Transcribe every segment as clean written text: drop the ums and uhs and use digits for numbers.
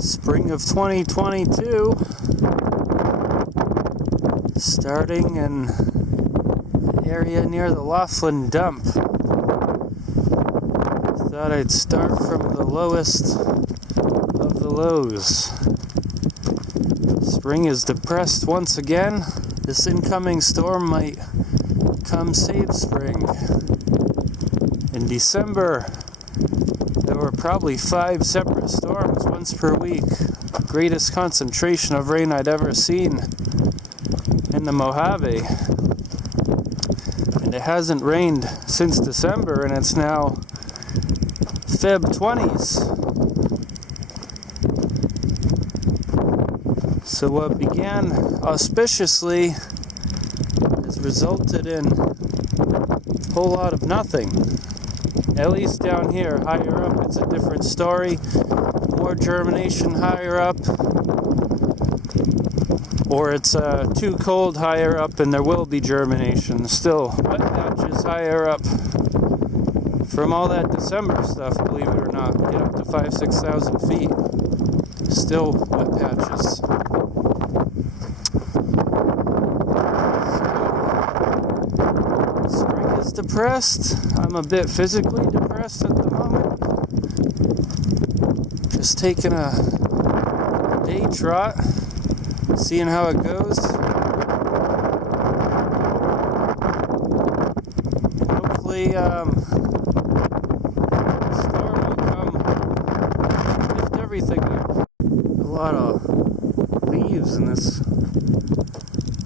Spring of 2022, starting in the area near the Laughlin Dump. Thought I'd start from the lowest of the lows. Spring is depressed once again. This incoming storm might come save spring. In December, there were probably 5 separate storms, once per week. Greatest concentration of rain I'd ever seen in the Mojave. And it hasn't rained since December, and it's now Feb 20s. So what began auspiciously has resulted in a whole lot of nothing. At least down here, higher up, it's a different story. More germination higher up, or it's too cold higher up and there will be germination. Still, wet patches higher up from all that December stuff, believe it or not. Get up to 5,000-6,000 feet. Still wet patches. Spring is depressed. I'm a bit physically depressed at the moment. Just taking a day trot, seeing how it goes. And hopefully, storm will come, lift everything up. A lot of leaves in this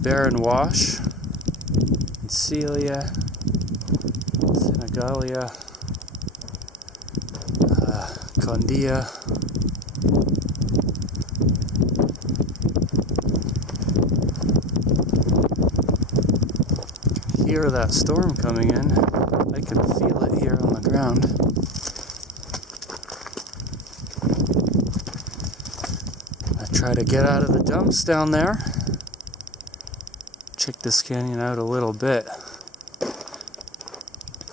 barren wash. Celia, Senegalia, Condia. Hear that storm coming in. I can feel it here on the ground. I try to get out of the dumps down there. Check this canyon out a little bit.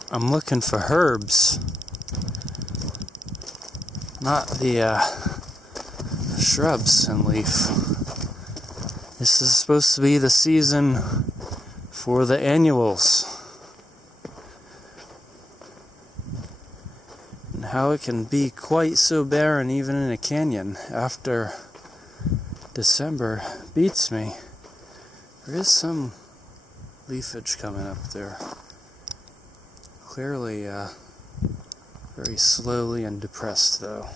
I'm looking for herbs, not the shrubs and leaf. This is supposed to be the season for the annuals. And how it can be quite so barren even in a canyon after December beats me. There is some leafage coming up there. Clearly, very slowly and depressed, though.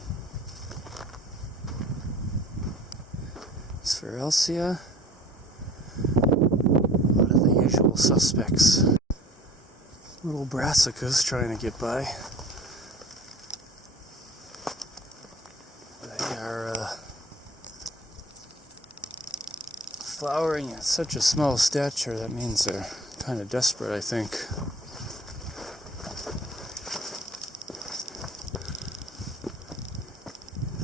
As for Elsia, a lot of the usual suspects. Little brassicas trying to get by. They are flowering at such a small stature. That means they're kind of desperate, I think.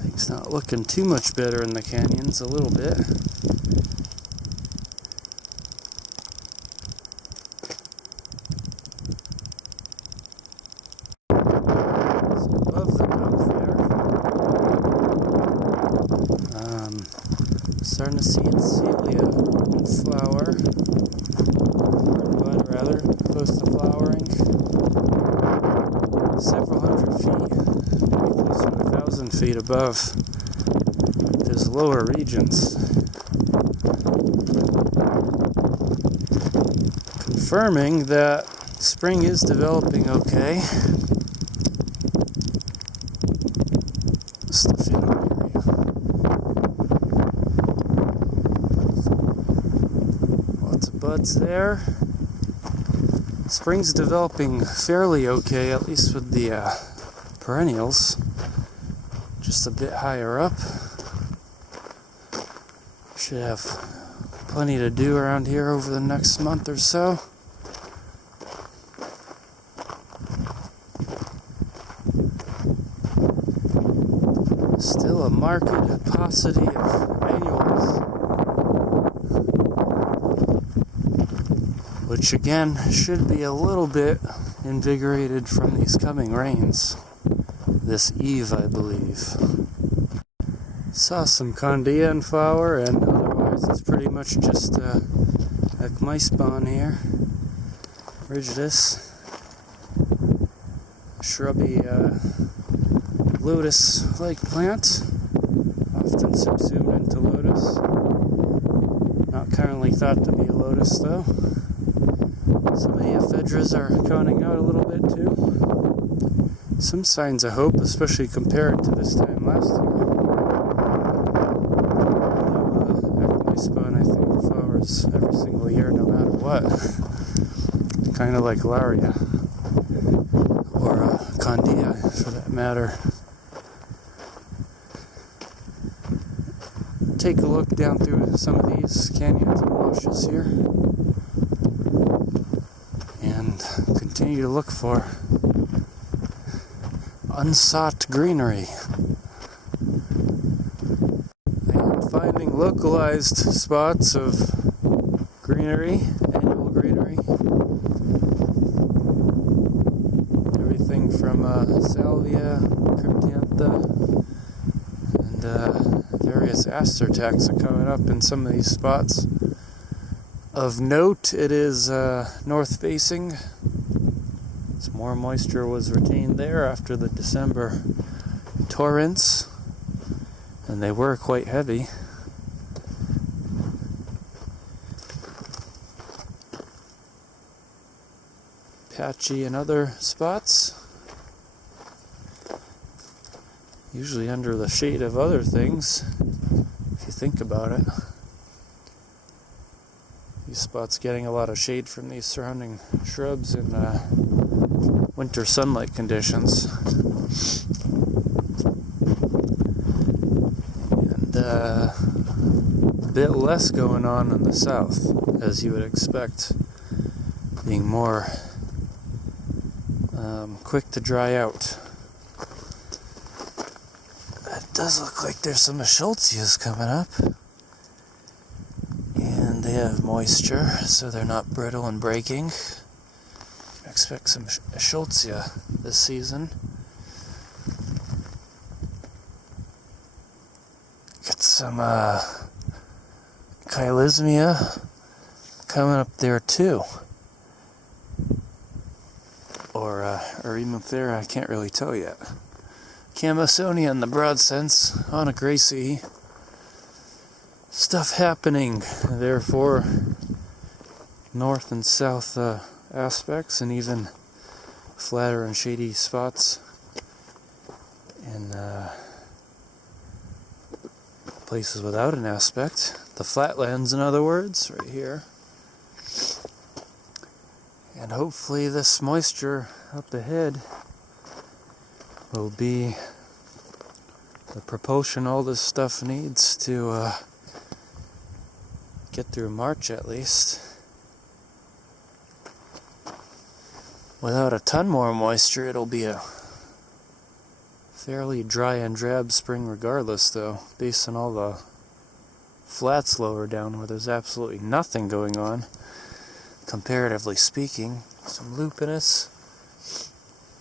Things not looking too much better in the canyons, a little bit. So above the dump there, starting to see Celia in flower, bud rather, close to flowering. Several hundred feet, maybe closer to 1,000 feet above those lower regions. Confirming that spring is developing okay. Lots of buds there. Spring's developing fairly okay, at least with the perennials. Just a bit higher up. Should have plenty to do around here over the next month or so. Still a marked paucity of annuals, which again should be a little bit invigorated from these coming rains this eve, I believe. Saw some Condia in flower, and otherwise it's pretty much just like my spawn here. Rigidus, shrubby lotus-like plant, often subsumed into lotus. Not currently thought to be a lotus though. Some of the ephedras are coning out a little bit too. Some signs of hope, especially compared to this time last year. After my spawn, I think flowers every single year, no matter what. Kind of like Laria, or Condia for that matter. Take a look down through some of these canyons and washes here, and continue to look for unsought greenery. I am finding localized spots of greenery, annual greenery. Everything from salvia, cryptantha, and various aster taxa coming up in some of these spots. Of note, it is north facing. Some more moisture was retained there after the December torrents, and they were quite heavy. Patchy in other spots, usually under the shade of other things, if you think about it. These spots getting a lot of shade from these surrounding shrubs in winter sunlight conditions. And a bit less going on in the south, as you would expect, being more quick to dry out. It does look like there's some Schultzias coming up. And they have moisture, so they're not brittle and breaking. I expect some Schultzia this season. Got some Chilesmia coming up there too. Or Emonthera, I can't really tell yet. Camosonia in the broad sense, on a Gracie. Stuff happening, therefore, north and south aspects, and even flatter and shady spots in places without an aspect. The flatlands, in other words, right here. And hopefully this moisture up ahead will be the propulsion all this stuff needs to get through March at least. Without a ton more moisture, it'll be a fairly dry and drab spring regardless, though, based on all the flats lower down where there's absolutely nothing going on, comparatively speaking. Some lupinus,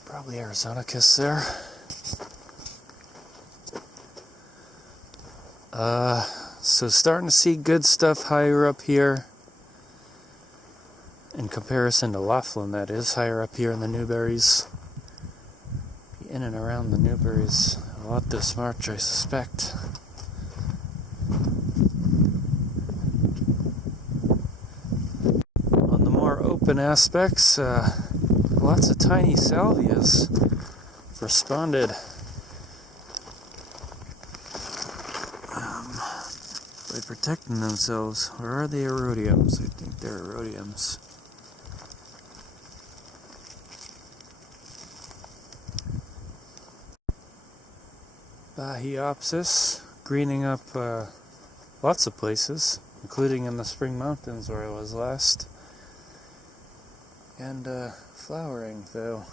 probably Arizonicus there. So starting to see good stuff higher up here, in comparison to Laughlin, that is, higher up here in the Newberries. Be in and around the Newberries a lot this March, I suspect. On the more open aspects, lots of tiny salvias responded. By protecting themselves. Or are they erodiums? I think they're erodiums. Bahiopsis, greening up lots of places, including in the Spring Mountains where I was last. And flowering, though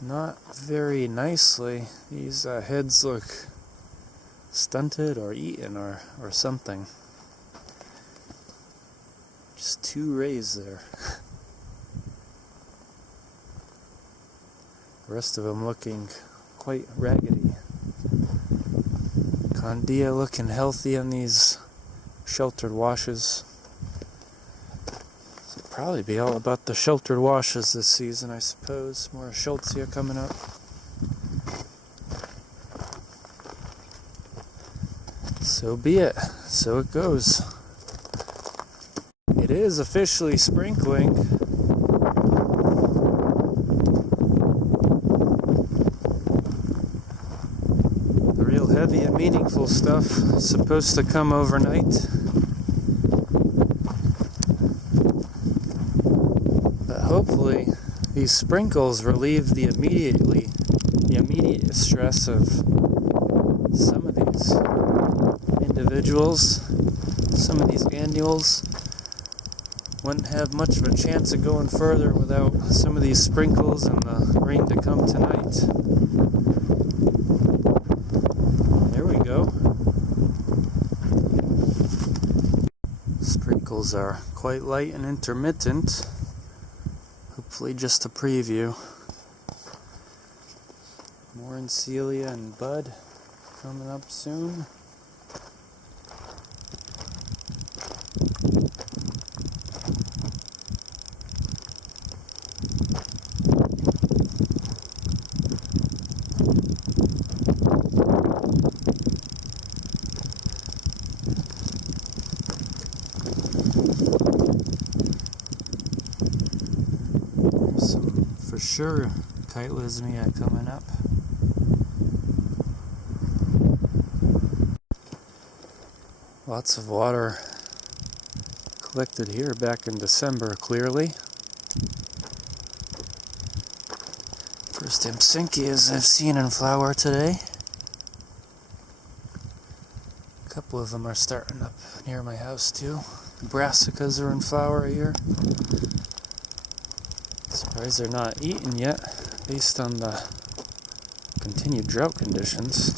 not very nicely. These heads look stunted or eaten or something. Just two rays there. The rest of them looking quite raggedy. Condia looking healthy on these sheltered washes. So it'll probably be all about the sheltered washes this season, I suppose. More Schultzia coming up. So be it. So it goes. It is officially sprinkling. The real heavy and meaningful stuff is supposed to come overnight. But hopefully these sprinkles relieve the immediate stress of some of these individuals. Some of these annuals wouldn't have much of a chance of going further without some of these sprinkles and the rain to come tonight. There we go. Sprinkles are quite light and intermittent. Hopefully just a preview. More Encelia and bud coming up soon. There's some, for sure, Kitelismia coming up. Lots of water collected here back in December, clearly. First Amsynchias I've seen in flower today. A couple of them are starting up near my house too. Brassicas are in flower here. Surprised they're not eaten yet, based on the continued drought conditions.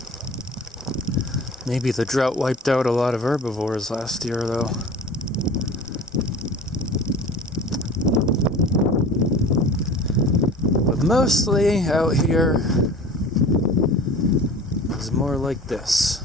Maybe the drought wiped out a lot of herbivores last year, though. But mostly out here is more like this.